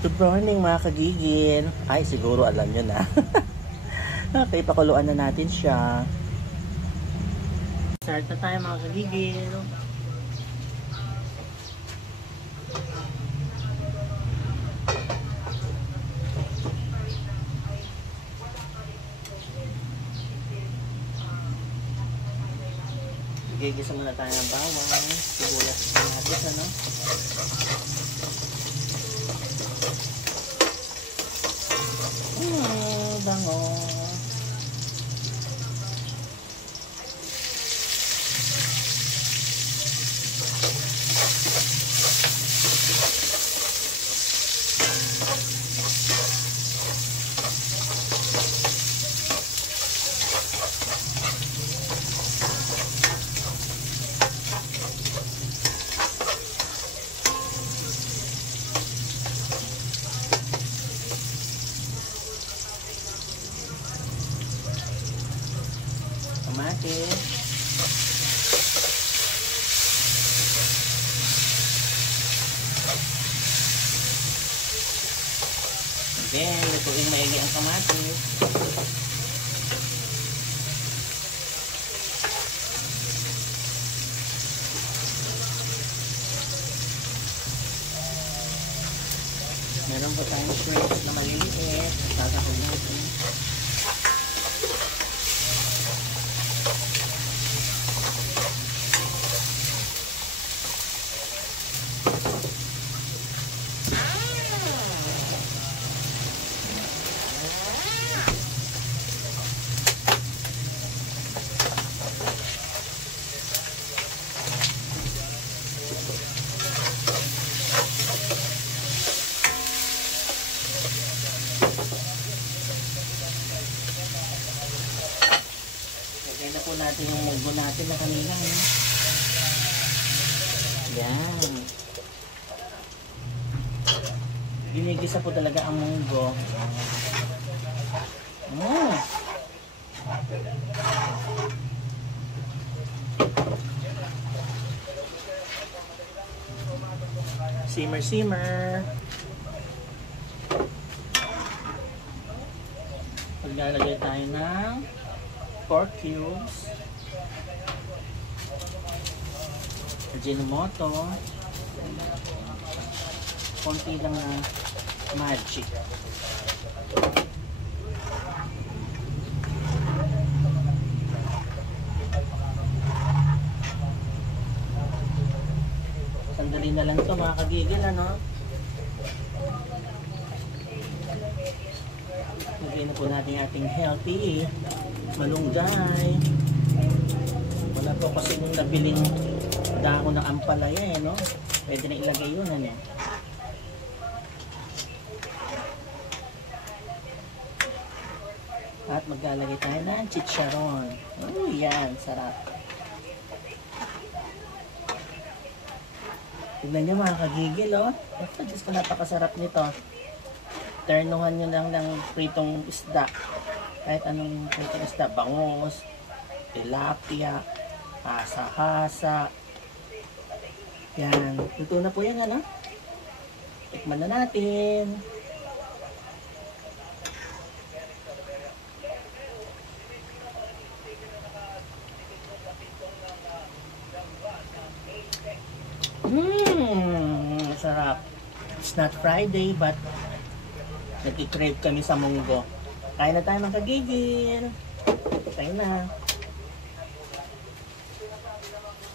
Good morning mga kagigil. Ay, siguro alam nyo na. Okay, pakuluan na natin siya. Start na tayo mga kagigil. Gigisa muna tayo ng bawang. Sibuyas natin, ano? Bango. Kamatis. Then, lutuin maigi ang kamatis. Meron po tayong shrimp na maliliit. Sasakog natin. Lagyan na po natin yung munggo natin na kanina. Yan. Ginigisa po talaga ang munggo. Simmer, simmer. Maglalagay tayo ng pork cubes, Ajinomoto, konti lang na magic. Sandali na lang ito mga kagigil, ano? Lagyan na po natin ating healthy malunggay. Wala po kasi nung nabiling dahon ng ampalaya, eh, no? Pwede na ilagay yun, ano? At maglalagay tayo ng chicharon. Oh, yan, sarap. Tignan nyo mga kagigil, oh. Diyos ko, napakasarap nito. Ternuhan nyo lang ng pritong isda. Kahit anong pritong isda. Bangus, tilapia, hasa-hasa. Yan. Luto na po yan, ano? Tikman na natin. Sarap. It's not Friday, but nag-crave kami sa munggo. Kain na tayo mga kagigil. Kain na.